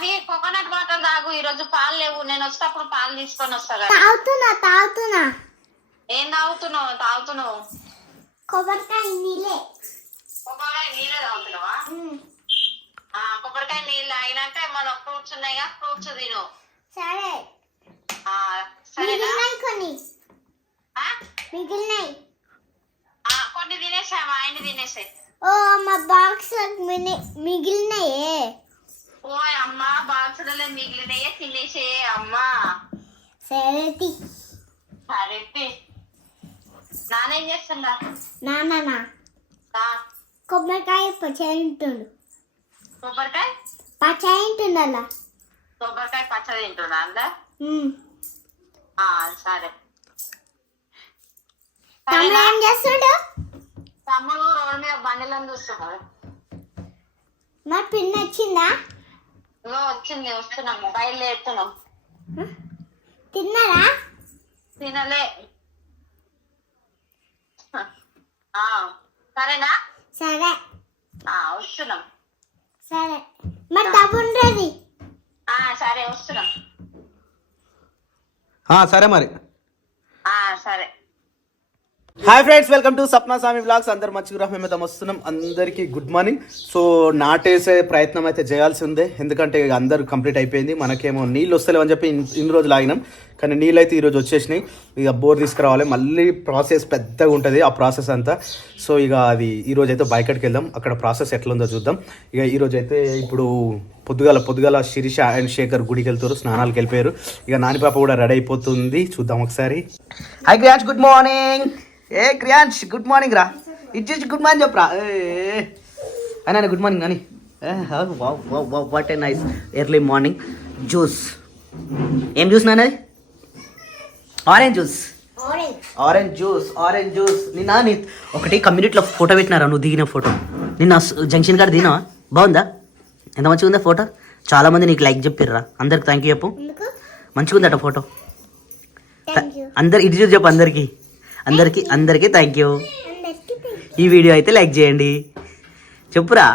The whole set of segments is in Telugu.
అవి కోకోనట్ వాటర్ తాగు ఈ రోజు పాలు లేవు. నేను వచ్చేటప్పుడు పాలు తీసుకొని వస్తా కదా. తాగుతున్నా తాగుతున్నా. ఏం తాగుతున్నావు? తాగుతున్నావు. కొబ్బరికాయ నీళ్ళే. కొబ్బరికాయ నీళ్ళే తాగుతున్నావా? ఆ, కొబ్బరికాయ నీళ్ళు తాగినాక మన ఫ్రూట్స్ ఉన్నాయిగా? ఫ్రూట్స్ తిను. సరే. మిగిలినాయి కొన్ని. ఆ? మిగిలినాయి కొన్ని తినేసా మా ఆయన తినేసాయి ఓ మా బాక్స్ మిగిలినాయే. ఓయ్ అమ్మా బాక్సులలో మిగిలినయే తినేసే అమ్మా. సరే. సరే తి. నానేం చేస్తుందా నాన్న కొబ్బరికాయ పచ్చడి కొబ్బరికాయ? పచ్చడి అలా కొబ్బరికాయ పచ్చడి తింటున్నా అందా? సరే. తమ్ముడు? ఏం చేస్తుండు? తమ్ముడు రోడ్డు మీద బండిలను చూస్తున్నాడు. మరి పిన్ వచ్చిందా? వచ్చింది వస్తున్నాము బయలుదేరుతున్నాం తిన్నారా? తినలే. ఆ, సరేనా? సరే. ఆ, వస్తున్నాం. సరే. మరి డబ్బు సరే వస్తున్నాం. ఆ, సరే మరి. Hi friends welcome to Sapna Swamy blogs అందరు మంచిగా మేమైతే వస్తున్నాం అందరికీ గుడ్ మార్నింగ్ సో నాటేసే ప్రయత్నం అయితే చేయాల్సి ఉంది. ఎందుకంటే ఇక అందరు కంప్లీట్ అయిపోయింది. మనకేమో నీళ్ళు వస్తలేవని చెప్పి ఇన్ని రోజులు ఆగినాం. కానీ నీళ్ళు అయితే ఈరోజు వచ్చేసినాయి. ఇక బోర్ తీసుకురావాలి. మళ్ళీ ప్రాసెస్ పెద్దగా ఉంటుంది ఆ ప్రాసెస్ అంతా. సో ఇక అది ఈరోజు అయితే బయకట్కి వెళ్దాం. అక్కడ ప్రాసెస్ ఎట్లా ఉందో చూద్దాం. ఇక ఈరోజు అయితే ఇప్పుడు పొద్దుగాల పొద్దుగాల శిరీష అండ్ శేఖర్ గుడికి వెళ్తారు. స్నానాలకు వెళ్ళిపోయారు. ఇక నాని పాప కూడా రెడీ అయిపోతుంది. చూద్దాం ఒకసారి. హై క్రియాంష్ గుడ్ మార్నింగ్ ఏ క్రియాంష్ గుడ్ మార్నింగ్ రా. ఇచ్చి గుడ్ మార్నింగ్ చెప్పరా? అని గుడ్ మార్నింగ్ అని what a nice early morning juice ఏం జ్యూస్ నాన్న orange juice orange juice orange juice నిన్న నీ ఒకటి కమ్యూనిటీలో ఫోటో పెట్టినారా? నువ్వు దిగిన ఫోటో నిన్న జంక్షన్ కాడ దిగినావా? బాగుందా? ఎంత మంచిగా ఉందా ఫోటో చాలా మంది నీకు లైక్ చెప్పిర్రా. అందరికి థ్యాంక్ యూ చెప్పు. మంచిగా ఉందట ఫోటో అందరు ఇటు చూసి చెప్పు అందరికి. అందరికి అందరికి థ్యాంక్ యూ. ఈ వీడియో అయితే లైక్ చేయండి. చెప్పురా.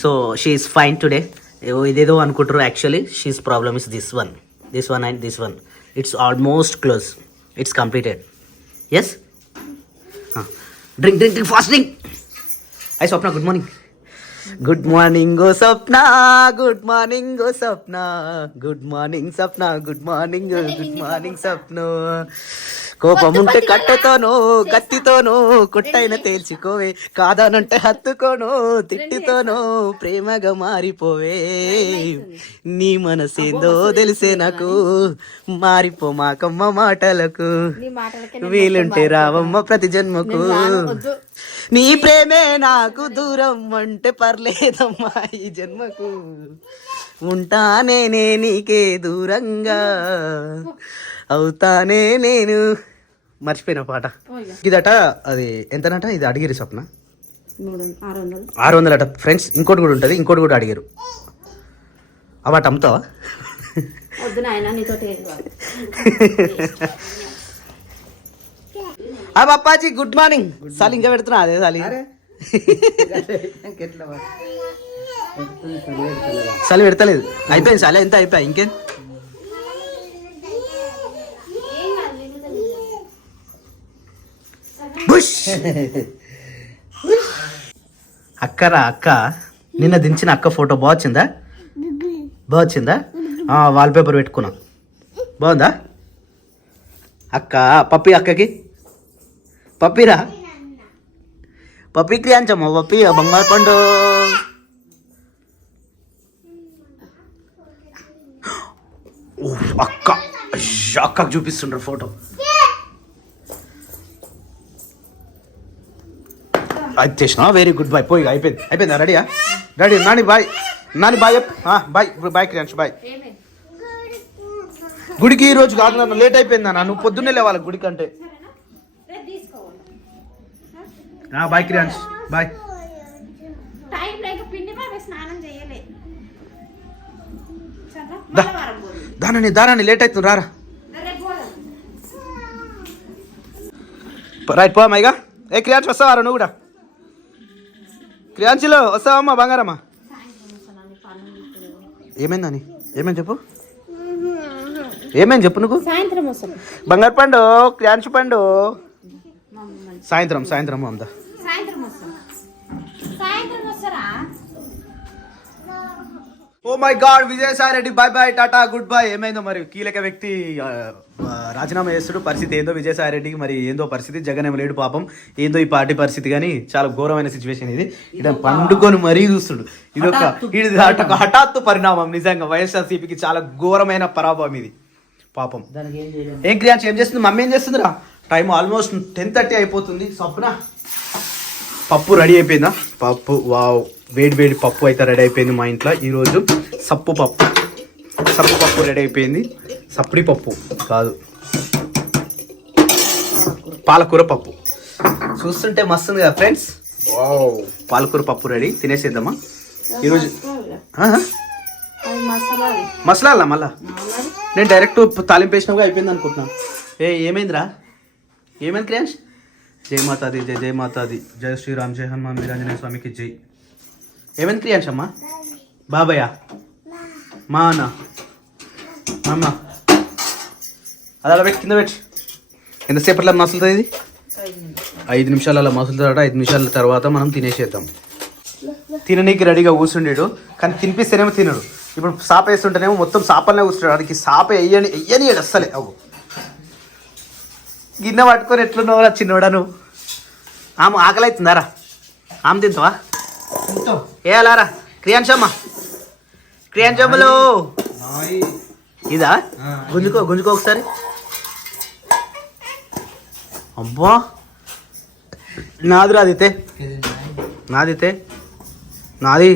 So she is fine today ఇదేదో అనుకుంటారు actually she's problem is this one this one and this one it's almost close it's completed yes drink drink drink fast drink hi Swapna good morning good morning oh Swapna good morning oh Swapna good morning Swapna good morning good morning Swapna కోపం ఉంటే కట్టెతోనూ కత్తితోనూ కొట్టైన తేల్చుకోవే. కాదనంటే హత్తుకోను తిట్టితోనూ ప్రేమగా మారిపోవే. నీ మనసేందో తెలిసే నాకు. మారిపో మాకమ్మ మాటలకు. వీలుంటే రావమ్మ ప్రతి జన్మకు. నీ ప్రేమే నాకు దూరం అంటే పర్లేదమ్మా ఈ జన్మకు. ఉంటానే నీకే దూరంగా. అవుతానే నేను మర్చిపోయిన పాట. ఇదట అది ఎంతనట? ఇది అడిగిరి స్వప్న? ఆరు వందలట ఫ్రెండ్స్ ఇంకోటి కూడా ఉంటుంది ఇంకోటి కూడా అడిగారు అవాట అమ్ముతావా? ఆ పప్పాజీ గుడ్ మార్నింగ్. సాలి ఇంకా పెడుతున్నా అదే సాలి. చలి పెడతలేదు. అయిపోయింది చాలే ఎంత అయిపోయి ఇంకేం? అక్కరా అక్క నిన్న దించిన అక్క ఫోటో బాగొచ్చిందా బాగొచ్చిందా వాల్ పేపర్ పెట్టుకున్నా. బాగుందా? అక్క పప్పి అక్కకి. పప్పిరా? పప్పికి క్రియాంచమ్మ పప్పి బంగారు పండు. అక్క అక్కకు చూపిస్తుండ్రు ఫోటో. అది చేసిన. వెరీ గుడ్ బాయ్ పోయి అయిపోయింది. అయిపోయిందా? రెడీయా ready Nani bye Nani bye చెప్పు. ఆ, బాయ్ బాయ్ క్రియాంశ్ బాయ్ గుడికి ఈ రోజు కాదు నన్ను లేట్ అయిపోయింది అన్న నువ్వు పొద్దున్నే లేవాలి గుడికి అంటే. బాయ్ క్రియాంశ్. బాయ్. దానని దానని లేట్ అవుతుంది రారా. రైట్ ఇక ఏ క్రియాంశ్ వస్తావారా నువ్వు కూడా? క్రియాంశిలో వస్తావమ్మా బంగారమ్మా? ఏమైందని ఏమని చెప్పు? ఏమని చెప్పు నువ్వు? సాయంత్రం బంగారు పండు క్రాంచ్ పండు. సాయంత్రం సాయంత్రం అంతా సాయంత్రం వస్తాం సాయంత్రం వస్తారా ఓ my god Vijayasai Reddy bye bye tata good bye ఏమైందో మరి? కీలక వ్యక్తి రాజీనామా చేస్తుడు. పరిస్థితి ఏందో విజయసాయి రెడ్డికి? మరి ఏందో పరిస్థితి? జగన్ ఏమో లేడు పాపం. ఏందో ఈ పార్టీ పరిస్థితి కానీ చాలా ఘోరమైన సిచ్యువేషన్ ఇది. ఇక్కడ పండుకొని మరీ చూస్తుడు ఇది ఒక ఇది హఠాత్తు పరిణామం. నిజంగా వైఎస్ఆర్సీపీకి చాలా ఘోరమైన పరాభవం ఇది. పాపం. ఏం క్రియాన్స్ ఏం చేస్తుంది? మమ్మీ ఏం చేస్తుందిరా? టైం ఆల్మోస్ట్ టెన్ థర్టీ అయిపోతుంది. స్వప్న పప్పు రెడీ అయిపోయిందా? పప్పు వావ్. వేడి వేడి పప్పు అయితే రెడీ అయిపోయింది మా ఇంట్లో. ఈరోజు సప్పు పప్పు. సప్పు పప్పు రెడీ అయిపోయింది. సప్పిడి పప్పు కాదు. పాలకూర పప్పు. చూస్తుంటే మస్తుంది కదా ఫ్రెండ్స్? పాలకూర పప్పు రెడీ. తినేసేద్దామా? ఈరోజు మసాలా మళ్ళా? నేను డైరెక్ట్ తాలింపు వేసినాక అయిపోయింది అనుకుంటున్నాను ఏ ఏమైందిరా? ఏమైంది క్రియాంష్? జై మాతాది జై జై మాతాది. జై శ్రీరామ్ జై హనుమాన్ వీరాంజనేయ స్వామికి జై. ఏమైంది క్రియాంష్ అమ్మా? బాబాయ్ మా అన్న అమ్మ అది అలా పెట్టి కింద పెట్టి. ఎంతసేపట్లో మసులుతుంది ఇది? ఐదు నిమిషాలు అలా మసులుతాడ ఐదు నిమిషాల తర్వాత మనం తినేసేద్దాం. తిననీకి రెడీగా కూర్చుండేడు. కానీ తినిపిస్తేనేమో తినడు. ఇప్పుడు సాప వేస్తుంటేనేమో మొత్తం సాపలనే కూర్చున్నాడు వాడికి సాప వేయని వెయ్యని అస్సలే. అవు. గిన్నె పట్టుకొని ఎట్లున్నావు చిన్నోడా నువ్వు? ఆమె ఆకలి అవుతుందారా ఆమె తింటావా? ఏ అలారా క్రియాంశమ్మ క్రియాంశమ్మలు ఇదా? గుంజుకో గుంజుకో ఒకసారి. అబ్బా. నాది రాదితే నాదితే నాది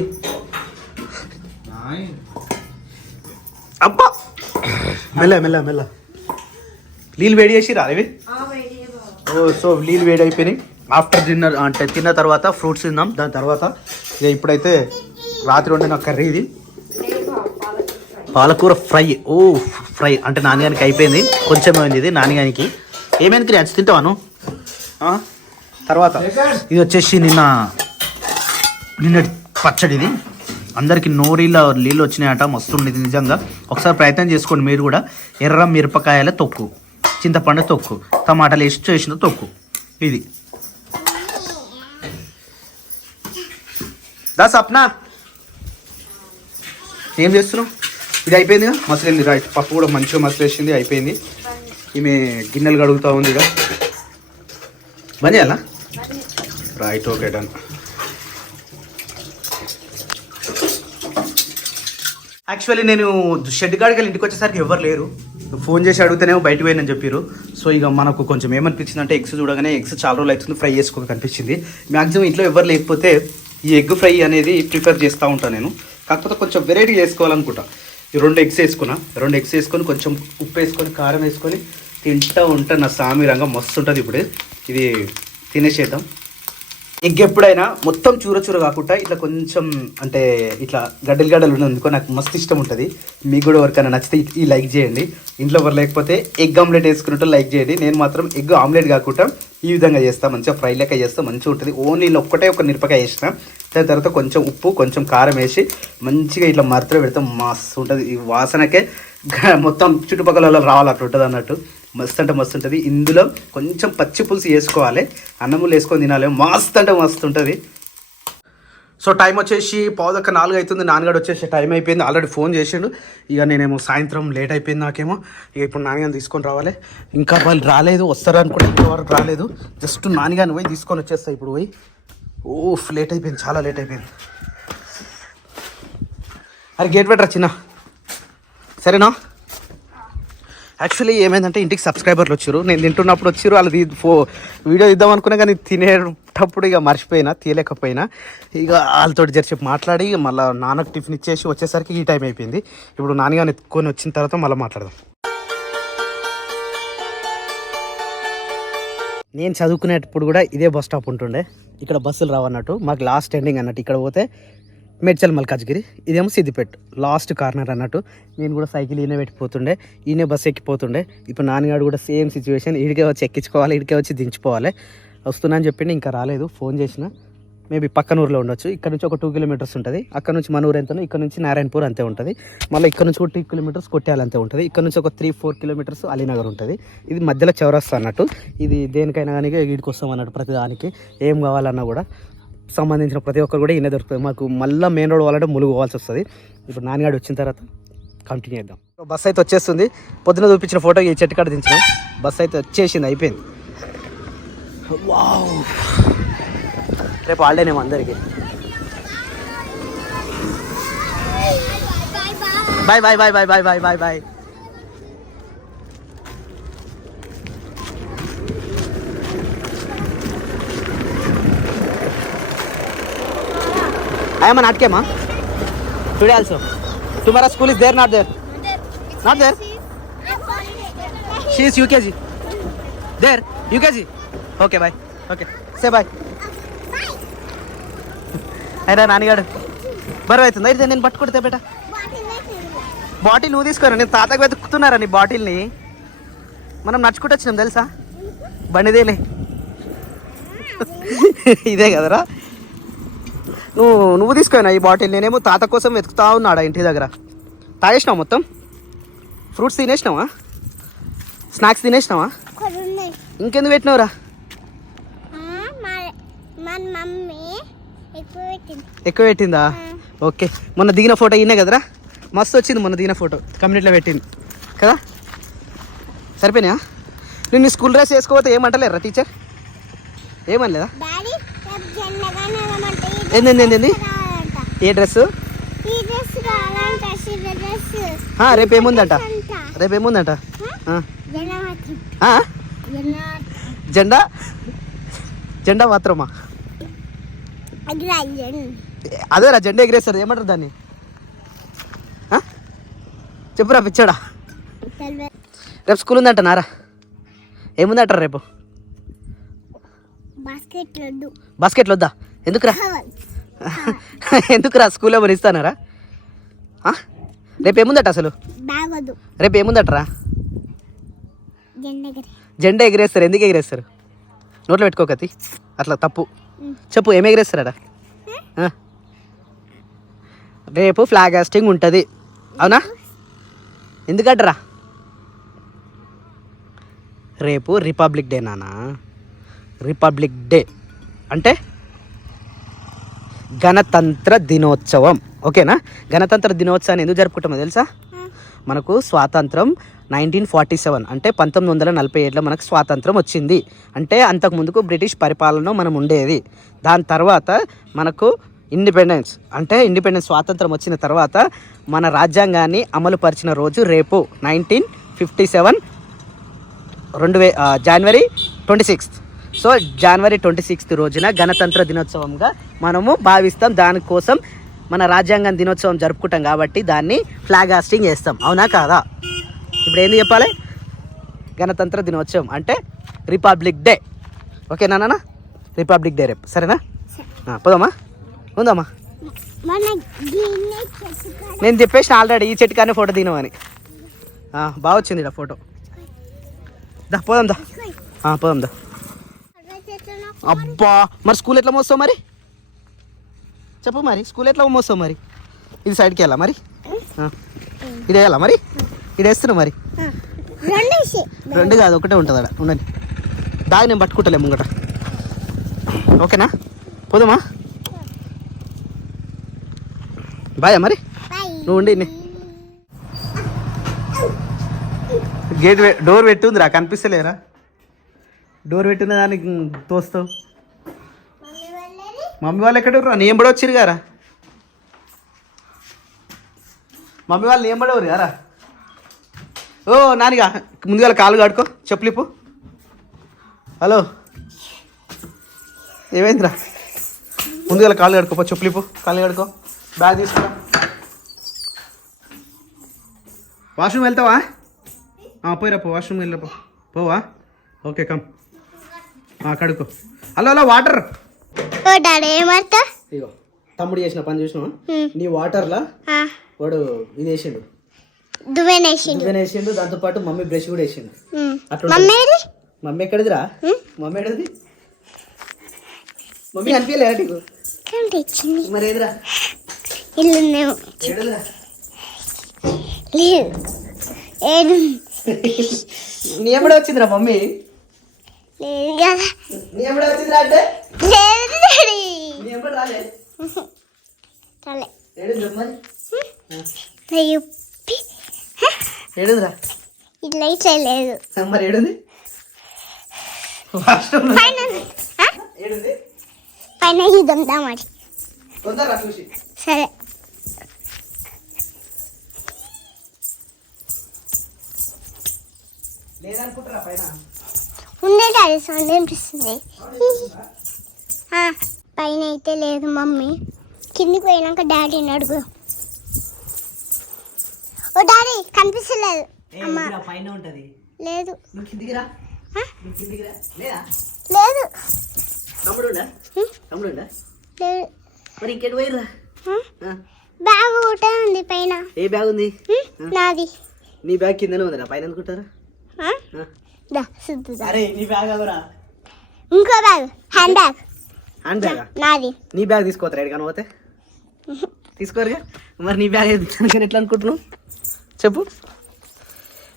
అబ్బా. మెల్ల మెల్ల మెల్ల. నీళ్ళు వేడి చేసి రావి? ఓ సో నీళ్ళు వేడి అయిపోయినాయి. ఆఫ్టర్ డిన్నర్ అంటే తిన్న తర్వాత ఫ్రూట్స్ తిందాం దాని తర్వాత ఇక ఇప్పుడైతే రాత్రి వండిన కర్రీ ఇది. పాలకూర ఫ్రై. ఓ ఫ్రై. అంటే నాన్నగానికి అయిపోయింది. కొంచెం అయింది ఇది నాన్నగానికి ఏమైంది క్రియాచ్ తింటావాను తర్వాత ఇది వచ్చేసి నిన్న నిన్న పచ్చడి ఇది. అందరికి నోరీల నీళ్ళు వచ్చినాయట మస్తు ఉండేది నిజంగా. ఒకసారి ప్రయత్నం చేసుకోండి మీరు కూడా. ఎర్ర మిరపకాయల తొక్కు చింతపండు తొక్కు టమాటాలు వేసి చేసిన తొక్కు ఇది. దా సప్న. ఏం చేస్తున్నావు? ఇది అయిపోయింది మసలింది రైట్ పప్పు కూడా మంచిగా మసలేసింది అయిపోయింది. ఈమె గిన్నెలు కడుగుతూ ఉంది ఇక. బంద్ చేయాలా? Right okay done. యాక్చువల్లీ నేను షెడ్ కాడికి వెళ్ళి ఇంటికి వచ్చేసరికి ఎవరు లేరు. ఫోన్ చేసి అడిగితేనేమో బయట పోయినని చెప్పారు సో ఇక మనకు కొంచెం ఏమనిపించింది అంటే ఎగ్స్ చూడగానే ఎగ్స్ చాలా రోజులు అవుతుంది ఫ్రై చేసుకోక కనిపించింది. మ్యాక్సిమం ఇంట్లో ఎవరు లేకపోతే ఈ ఎగ్ ఫ్రై అనేది ప్రిఫర్ చేస్తూ ఉంటాను నేను. కాకపోతే కొంచెం వెరైటీ చేసుకోవాలనుకుంటా. ఈ రెండు ఎగ్స్ వేసుకున్నా. రెండు ఎగ్స్ వేసుకొని కొంచెం ఉప్పు వేసుకొని కారం వేసుకొని తింటూ ఉంటా నా సామి రంగం. మస్తు ఉంటుంది ఇప్పుడు. ఇది తినేసేద్దాం. ఎగ్ ఎప్పుడైనా మొత్తం చూర చూర కాకుండా ఇట్లా కొంచెం అంటే ఇట్లా గడ్డలు గడ్డలు ఉన్నందుకో నాకు మస్తు ఇష్టం ఉంటుంది. మీకు కూడా ఎవరికైనా నచ్చితే ఈ లైక్ చేయండి. ఇంట్లో ఎవరు లేకపోతే ఎగ్ ఆమ్లెట్ వేసుకున్నట్టు లైక్ చేయండి. నేను మాత్రం ఎగ్ ఆమ్లెట్ కాకుండా ఈ విధంగా చేస్తా. మంచిగా ఫ్రై లెక్క చేస్తా. మంచిగా ఉంటుంది. ఓన్లీ నేను ఒక్కటే ఒక మిరపకాయ వేసిన. దాని తర్వాత కొంచెం ఉప్పు కొంచెం కారం వేసి మంచిగా ఇట్లా మరతలో పెడితే. మస్తు ఉంటుంది. ఈ వాసనకే గ- మొత్తం చుట్టుపక్కల రావాలి అట్లా ఉంటుంది అన్నట్టు. మస్తు అంటే మస్తు ఉంటుంది. ఇందులో కొంచెం పచ్చి పులుసు వేసుకోవాలి. అన్నములు వేసుకొని తినాలి. మస్తు అంటే మస్తు ఉంటుంది. సో టైం వచ్చేసి పావుదక్క నాలుగు అవుతుంది. నాన్నగాడు వచ్చేసి టైం అయిపోయింది. ఆల్రెడీ ఫోన్ చేసిండు. ఇక నేనేమో సాయంత్రం లేట్ అయిపోయింది నాకేమో. ఇక ఇప్పుడు నాన్నగారిని తీసుకొని రావాలి. ఇంకా వాళ్ళు రాలేదు. వస్తారు అనుకుంటే ఇంతవరకు రాలేదు. జస్ట్ నాన్నగారిని పోయి తీసుకొని వచ్చేస్తా ఇప్పుడు పోయి. ఓఫ్ లేట్ అయిపోయింది. చాలా లేట్ అయిపోయింది. అరే గేట్ పెట్టరా చిన్న? సరేనా? యాక్చువల్లీ ఏమైందంటే ఇంటికి సబ్స్క్రైబర్లు వచ్చారు. నేను తింటున్నప్పుడు వచ్చారు. వాళ్ళు ఫో వీడియో ఇద్దాం అనుకున్నా కానీ తినేటప్పుడు ఇక మర్చిపోయినా తీయలేకపోయినా. ఇక వాళ్ళతో జరిసి మాట్లాడి మళ్ళీ నాన్నకు టిఫిన్ ఇచ్చేసి వచ్చేసరికి ఈ టైం అయిపోయింది. ఇప్పుడు నాన్నగారిని ఎత్తుకొని వచ్చిన తర్వాత మళ్ళీ మాట్లాడదాం. నేను చదువుకునేటప్పుడు కూడా ఇదే బస్ స్టాప్ ఉంటుండే. ఇక్కడ బస్సులు రావన్నట్టు. మాకు లాస్ట్ ఎండింగ్ అన్నట్టు. ఇక్కడ పోతే మేడ్చల్ మల్కాజ్గిరి. ఇదేమో సిద్దిపేట. లాస్ట్ కార్నర్ అన్నట్టు. నేను కూడా సైకిల్ ఈయన పెట్టిపోతుండే ఈయన బస్సు ఎక్కిపోతుండే. ఇప్పుడు నాన్నగాడు కూడా సేమ్ సిచ్యువేషన్ ఇడికే వచ్చి ఎక్కించుకోవాలి ఇడికే వచ్చి దించుకోవాలి. వస్తున్నా అని చెప్పిండి ఇంకా రాలేదు. ఫోన్ చేసిన. మేబీ పక్కన ఊర్లో ఉండొచ్చు. ఇక్కడ నుంచి ఒక టూ కిలోమీటర్స్ ఉంటుంది. అక్కడ నుంచి మన ఊరు ఎంతనో ఇక్కడ నుంచి నారాయణపూర్ అంతే ఉంటుంది. మళ్ళీ ఇక్కడ నుంచి ఒక టూ కిలోమీటర్స్ కొట్టాలి అంతే ఉంటుంది. ఇక్కడ నుంచి ఒక త్రీ ఫోర్ కిలోమీటర్స్ అలీనగర్ ఉంటుంది. ఇది మధ్యలో చౌరస్తా అన్నట్టు. ఇది దేనికైనా కానీ వీడికి వస్తాం అన్నట్టు ప్రతిదానికి. ఏం కావాలన్నా కూడా. సంబంధించిన ప్రతి ఒక్కరు కూడా ఇన్నే దొరుకుతుంది మాకు మళ్ళీ మెయిన్ రోడ్ పోవాలంటే ములుగు పోవాల్సి వస్తుంది. ఇప్పుడు నాన్నగాడు వచ్చిన తర్వాత కంటిన్యూ చేద్దాం. బస్ అయితే వచ్చేస్తుంది. పొద్దున చూపించిన ఫోటో ఈ చెట్టు కాడ దించినాం. బస్ అయితే వచ్చేసింది అయిపోయింది. వావ్. రేపు హాలిడేనేమో అందరికి. Bye bye bye bye bye bye bye bye I'm నాటకేమా today also tomorrow school is there not there. Not there? She is UKG there UKG okay bye okay say bye అయినా నాన్నగాడు బరువు అవుతుంది? అయితే నేను పట్టుకుంటే బేట. బాటిల్ నువ్వు తీసుకోరా? నేను తాతకు వెతుకుతున్నారా నీ బాటిల్ని మనం నడుచుకుంటూ వచ్చినాం తెలుసా? బండిదేలే. ఇదే కదరా? నువ్వు నువ్వు తీసుకోనా ఈ బాటిల్. నేనేమో తాత కోసం వెతుకుతా ఉన్నాడా ఇంటి దగ్గర? తాగేసినావు మొత్తం? ఫ్రూట్స్ తినేసినావా? స్నాక్స్ తినేసినావా? ఇంకెందుకు పెట్టినావురా? ఎక్కువ పెట్టింది. ఓకే. మొన్న దిగిన ఫోటో ఇన్నే కదరా? మస్తు వచ్చింది మొన్న దిగిన ఫోటో. కమ్యూనిటీలో పెట్టింది. కదా? సరిపోయినా నేను స్కూల్ డ్రెస్ వేసుకోకపోతే ఏమంటలేరా టీచర్? ఏమనలేదా? ఏంటండి ఏంది ఏ డ్రెస్ రేపు ఏముందంట? రేపు ఏముందంట? జెండా జెండా. మాత్రమా? అదేరా జెండా. ఎగిరేస్తారు ఏమంటారు దాన్ని? చెప్పురా పిచ్చాడా? రేపు స్కూల్ ఉందంట నారా? ఏముందంటారా రేపు? బాస్కెట్లు వద్దా ఎందుకురా? ఎందుకురా స్కూల్లో మరి ఇస్తానారా? రేపు ఏముందట అసలు? రేపు ఏముందటరా? జెండా ఎగరే. జెండా ఎగిరేస్తారు. ఎందుకు ఎగిరేస్తారు? నోట్లో పెట్టుకోకతి అట్లా తప్పు. చెప్పు ఏం ఎగిరేస్తారట? ఆ? రేపు ఫ్లాగ్ హాస్టింగ్ ఉంటుంది. అవునా? ఎందుకంటరా? రేపు రిపబ్లిక్ డే నానా? Republic day. అంటే? గణతంత్ర దినోత్సవం. ఓకేనా? గణతంత్ర దినోత్సవాన్ని ఎందుకు జరుపుకుంటామో తెలుసా? మనకు స్వాతంత్రం నైన్టీన్ ఫార్టీ సెవెన్ అంటే పంతొమ్మిది వందల నలభై ఏడులో మనకు స్వాతంత్రం వచ్చింది. అంటే అంతకు ముందుకు బ్రిటిష్ పరిపాలన మనం ఉండేది. దాని తర్వాత మనకు ఇండిపెండెన్స్ అంటే ఇండిపెండెన్స్ స్వాతంత్రం వచ్చిన తర్వాత మన రాజ్యాంగాన్ని అమలు పరిచిన రోజు రేపు నైన్టీన్ ఫిఫ్టీ సెవెన్ రెండు వే జనవరి ట్వంటీ సిక్స్త్. సో జనవరి ట్వంటీ సిక్స్త్ రోజున గణతంత్ర దినోత్సవంగా మనము భావిస్తాం. దానికోసం మన రాజ్యాంగం దినోత్సవం జరుపుకుంటాం కాబట్టి దాన్ని ఫ్లాగ్ హాస్టింగ్ చేస్తాం. అవునా కాదా? ఇప్పుడు ఏంది చెప్పాలి? గణతంత్ర దినోత్సవం అంటే రిపబ్లిక్ డే ఓకేనా నాన్న రిపబ్లిక్ డే రేపు. సరేనా? పోదామా? ఉందామా? నేను చెప్పేసిన ఆల్రెడీ ఈ చెట్టుకానే ఫోటో దినమని ఆ, బాగా వచ్చింది ఇలా ఫోటో దా పోదాం దా. పోదాం దా. అబ్బా మరి స్కూల్ ఎట్లా మోస్తావు మరి? చెప్పు మరి స్కూల్ ఎట్లా మోస్తావు మరి? ఇది సైడ్కి వెళ్ళా మరి? ఇది వేయాలా మరి? ఇది వేస్తున్నావు మరి? రెండు కాదు ఒకటే ఉంటుంది అక్కడ ఉండండి. దాగి నేను పట్టుకుంటలే ముంగట. ఓకేనా? పోదామా? బాయ్ మరి? నువ్వు ఉండి గేట్ డోర్ పెట్టుందిరా కనిపిస్తలేరా డోర్ పెట్టిన దానికి తోస్తావు? మమ్మీ వాళ్ళు ఎక్కడ రా నీ ఎంబడి వచ్చిరు గారా? మమ్మీ వాళ్ళు నీ ఎంబడవరు గారా? ఓ నానిగా ముందుగా కాలు కడుకో చెప్పులిప్పు హలో. ఏమైందిరా? ముందుగా కాలు కడుకోపో చెప్పులిప్పు కాలు కడుకో బ్యాగ్ తీసుకురా. వాష్రూమ్ వెళ్తావా? పోయిరా పో వాష్రూమ్ వెళ్ళపో పోవా? Okay come. కడుకో hello hello water. ఇగో తమ్ముడు చేసిన పని చూసినావా? నీ వాటర్లా? వాడు ఇది వేసిండు. దువ్వెనేసిండు వేసిండు. దాంతో పాటు మమ్మీ బ్రష్ కూడా వేసిండు. అట్లా మమ్మీ ఎక్కడిదిరా? మమ్మీ ఎక్కడిది? మమ్మీ నీకు? తెచ్చింది? మరి ఏదిరా? లేదు. ఏడు. నీ ఎప్పుడే వచ్చిందిరా మమ్మీ? లేదు కదా. నీ ఎప్పుడే వచ్చిందిరా అంటే? లేదు డాడీ నీ ఎప్పుడు రాలే? సరే ఏడు చెప్పు మరి నొప్పి ఏడుందిరా? ఇట్లా ఇట్లా లేదు మరి ఏడుంది? వాష్రూమ్ పైన ఆ? ఏడుంది? పైన ఇదంతా మరి. చూసి. సరే. లేదనుకుంటారా పైన? ఉండే డాడీ సౌండ్ అనిపిస్తుంది ఆ, పైన అయితే లేదు మమ్మీ. కిందికి పోయినాక డాడీని అడుగు. ఓ డాడీ కనిపిస్తలేదు. అమ్మా. పైన ఉంటది. లేదు. లేదా? మరి ఇంకెటు పోయిర్రా? బ్యాగ్ ఒకటే ఉంది పైన. ఏ బ్యాగ్ ఉంది? నాది. నీ బ్యాగ్ కిందనే ఉందిరా. పైన శుద్ధుదా అరే నీ బ్యాగ్ అవరా ఇంకో bag hand bag hand bag నాది. నీ బ్యాగ్ తీసుకోవద్దు రైడ్ కానీ పోతే. తీసుకోరుగా? మరి నీ బ్యాగ్ కానీ ఎట్లా అనుకుంటున్నావు? చెప్పు.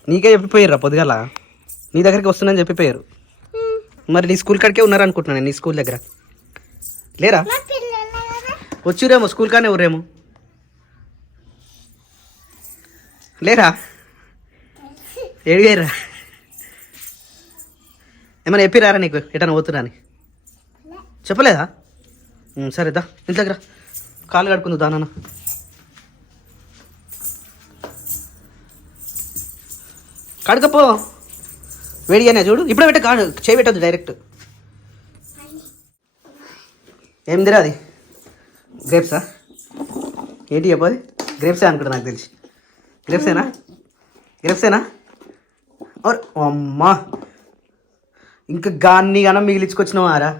నీకే చెప్పిపోయారు పొద్దుగల. నీ దగ్గరికి వస్తుందని చెప్పిపోయారు మరి నీ స్కూల్ కాడికే ఉన్నారు అనుకుంటున్నాను నీ స్కూల్ దగ్గర? లేరా? వచ్చిరేమో స్కూల్ కానీ ఊరేమో లేరా? ఏడిగారా ఏమైనా చెప్పిరారా నీకు? ఎటన్నా పోతున్నా అని చెప్పలేదా? సరేదా సరే దా. ఇంటి దగ్గర. కాలు కడుకుందా దానన్న కడకపో వేడిగానే చూడు. ఇప్పుడే పెట్ట కాడు. చేయి పెట్టద్దు డైరెక్ట్ ఏం తిరా అది? గ్రేప్సా ఏంటి చెప్పది? గ్రేప్సే అనుకుంటా నాకు తెలిసి. గ్రేప్సేనా గ్రేప్సేనా ఓ అమ్మా. ఇంకా గాన్ని గానం మిగిలించుకొచ్చినావారా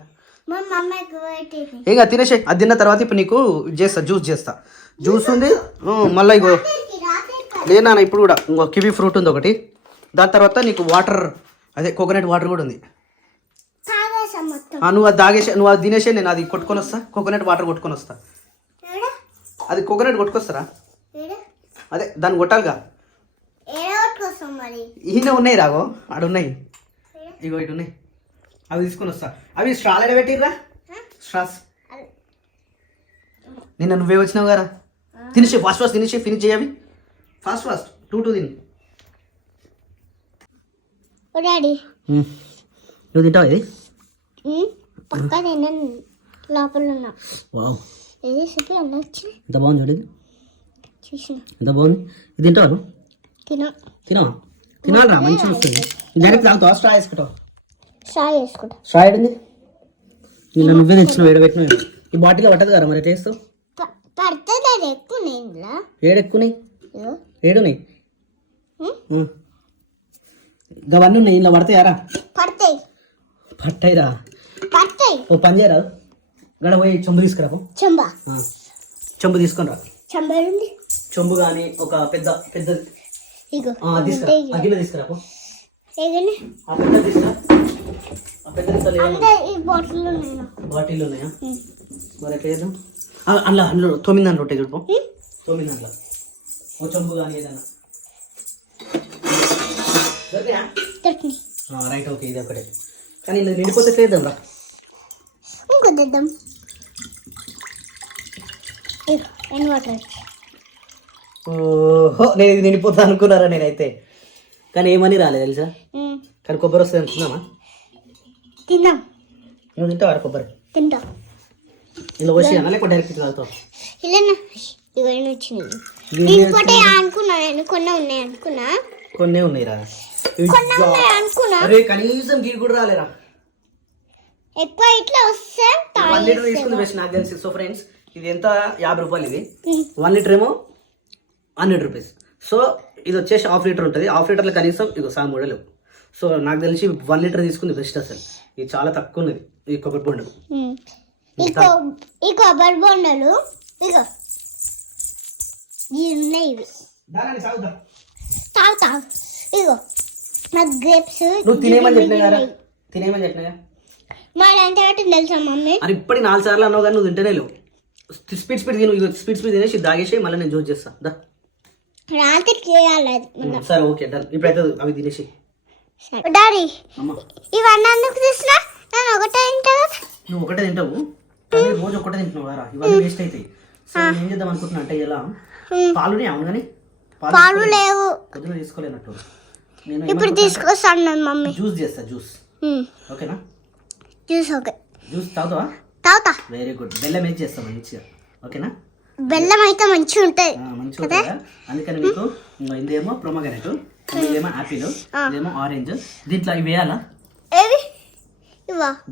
ఇంకా తినేసే అది తిన్న తర్వాత ఇప్పుడు నీకు చేస్తా జ్యూస్ చేస్తా. జ్యూస్ ఉంది మళ్ళీ ఇగో. లేనా ఇప్పుడు కూడా ఇంకో కివీ ఫ్రూట్ ఉంది ఒకటి. దాని తర్వాత నీకు వాటర్ అదే కోకోనట్ వాటర్ కూడా ఉంది. నువ్వు అది తాగేసే నువ్వు అది తినేసే నేను అది కొట్టుకొని వస్తా కోకోనట్ వాటర్ కొట్టుకొని వస్తా. అది కోకోనట్ కొట్టుకొస్తారా? అదే దాన్ని కొట్టాలిగా. ఈయన ఉన్నాయి రాగో ఆడ ఉన్నాయి ఇగో ఇటు ఉన్నాయి. అవి తీసుకొని వస్తా. అవి స్ట్రాల్ ఎడ పెట్టిర్రా? స్ట్రాస్. నిన్న నువ్వే వచ్చినావు కదా? తినేసే ఫాస్ట్ ఫాస్ట్ తినేసే ఫినిష్ చేయవి ఫాస్ట్ ఫాస్ట్ టూ టూ తిని. డాడీ. నువ్వు తింటావా ఇది? ఉమ్, పక్కా నేను లోపల ఉన్నా. వావ్. ఏది చెప్పి అన్న వచ్చి. ఎంత బాగుంది చూడేది చూసిన. ఎంత బాగుంది? ఇది తింటావా? తిన. తినవా? తినాలిరా మంచిగా వస్తుంది. డైరెక్ట్ తాగుతావా స్ట్రా వేసుకుంటావు సాయి వేసుకుంటా. స్ట్రా ఏడింది నిన్న నువ్వే తెచ్చినావు ఏడబెట్టినావు ఈ బాటిల్ పట్టదు కదా మరి ప- పడుతుంది అది ఎక్కువ ఇదిగో. ఏడున్నాయి ఉమ్, అవన్నీ ఉన్నాయి ఇలా పడతాయారా పడతాయి. పట్టాయిరా పడతాయి. ఓ పని చేయరా? గడ పోయి చెంబు తీసుకురా. చెంబా. చెంబు తీసుకొని రా. చెంబా చెంబు కానీ ఒక పెద్ద పెద్ద తీసుకురా. గిన్నె తీసుకురా బాటిల్ ఉన్నాయి. మరి ఎట్లా చేద్దాం ఆ, అందులో అందులో తొమ్మిది దాంట్లో ఉంటాయి చూడు. తొమ్మిది దాంట్లో. ఓ చెంబు కానీ ఏదైనా. దొరికాయా? దొరికినాయి ఆ, రైట్ ఓకే ఇది ఒకటే. కానీ ఇది నిండిపోతే ఎట్లా చేద్దాం రా? ఇంకో తెద్దాం. ఓహో నేను ఇది నిండిపోతా అనుకున్నారా నేనైతే? కానీ ఏమని రాలేదు తెలుసా. కానీ కొబ్బరి వస్తుంది అనుకున్నామా తిందాం. నువ్వు తింటావా కొబ్బరి? తింటాం. ఇలా వచ్చి అన్న లేకపోతే డైరెక్ట్ తాగుతావు? ఇలానా ఇగో ఎన్ని వచ్చినాయి ఇంకోటి అనుకున్నా నేను. కొన్ని ఉన్నాయి అనుకున్నా. కొన్ని ఉన్నాయి రా. అనుకున్నా. అరే కనీసం గీడు కూడా రాలేరా? ఎక్కువ ఇట్లా వస్తే వన్ లీటర్ తీసుకుంది బెస్ట్ నాకు తెలిసి. సో ఫ్రెండ్స్ ఇది ఎంత? యాభై రూపాయలు ఇది. వన్ లీటర్ ఏమో? Hundred rupees. సో ఇది వచ్చేసి హాఫ్ లీటర్ ఉంటుంది. హాఫ్ లీటర్లో కనీసం ఇగో సా మూడలు సో నాకు తెలిసి వన్ లీటర్ తీసుకుంది బెస్ట్ అసలు. ఇది చాలా తక్కువ ఉన్నది ఈ కొబ్బరి బొండు ఉమ్. ఈ కొబ్బరి బొండలు ఇగో. ఇవి ఉన్నాయి ఇవి. దాని సాగుతా తాగు తాగు ఇగో నాకు గ్రేప్స్ నువ్వు తినేమని చెప్పినా కదా తినేమని చెప్పినా తెలుసా మమ్మీ? అది ఇప్పటికి నాలుగు సార్లు అన్నావు కానీ నువ్వు తింటేనే లేవు. స్పీడ్ స్పీడ్ తిను స్పీడ్ స్పీడ్ తినేసి దాగేసి మళ్ళీ నేను జోక్ చేస్తా. దా. రాత్రికి చేయాలి. సరే ఓకే డన్. ఇప్పుడైతే అవి తినేసి. డాడీ ఇవన్నీ ఎందుకు తీసినా నేను ఒకటే తింటా. నువ్వు ఒకటే తింటావు? కానీ రోజు ఒకటే తింటున్నావు కదా ఇవన్నీ వేస్ట్ అవుతాయి. సో ఏం చేద్దాం అనుకుంటున్నా అంటే ఇలా పాలునే అవును కానీ పాలు లేవు. పొద్దున తీసుకోలేనట్టు. నేను ఇప్పుడు తీసుకొస్తాను నేను మమ్మీ. జ్యూస్ చేస్తా జ్యూస్. ఓకేనా? Juice okay. జ్యూస్ తాగుతావా? తాగుతా. వెరీ గుడ్ బెల్లం వేసి చేస్తాం మంచిగా? ఓకేనా? బెల్లం అయితే మంచిగా ఉంటుంది. మంచిగా కదా? అందుకని మీకు ఇదేమో ప్రొమగనెట్ ఇదేమో యాపిల్ ఇదేమో ఆరెంజ్. దీంట్లో ఇవి వేయాలా?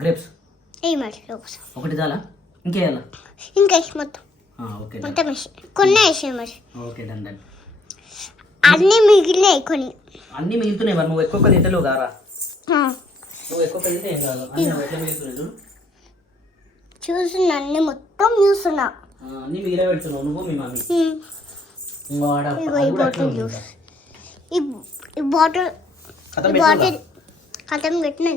గ్రేప్స్. ఒకటి చాలా? ఇంకేయాలా ఇంకా మొత్తం. మొత్తం కొన్ని వేసి మరి. Okay done done. అన్నీ మిగిలినాయి కొన్ని. అన్నీ మిగులుతున్నాయి మరి. నువ్వు ఎక్కువ తింటలేవు కారా? నువ్వు ఎక్కువ తింటే ఏం కాదు. అన్నీ ఎట్లా మిగులుతున్నాయి. చూస్తున్నా అన్ని మొత్తం చూస్తున్నా. అన్నీ మిగిలే పెడుతున్నావు నువ్వు మీ మమ్మీ. ఈ బాటిల్ జ్యూస్. ఈ బాటిల్? బాటిల్ కథం పెట్టినా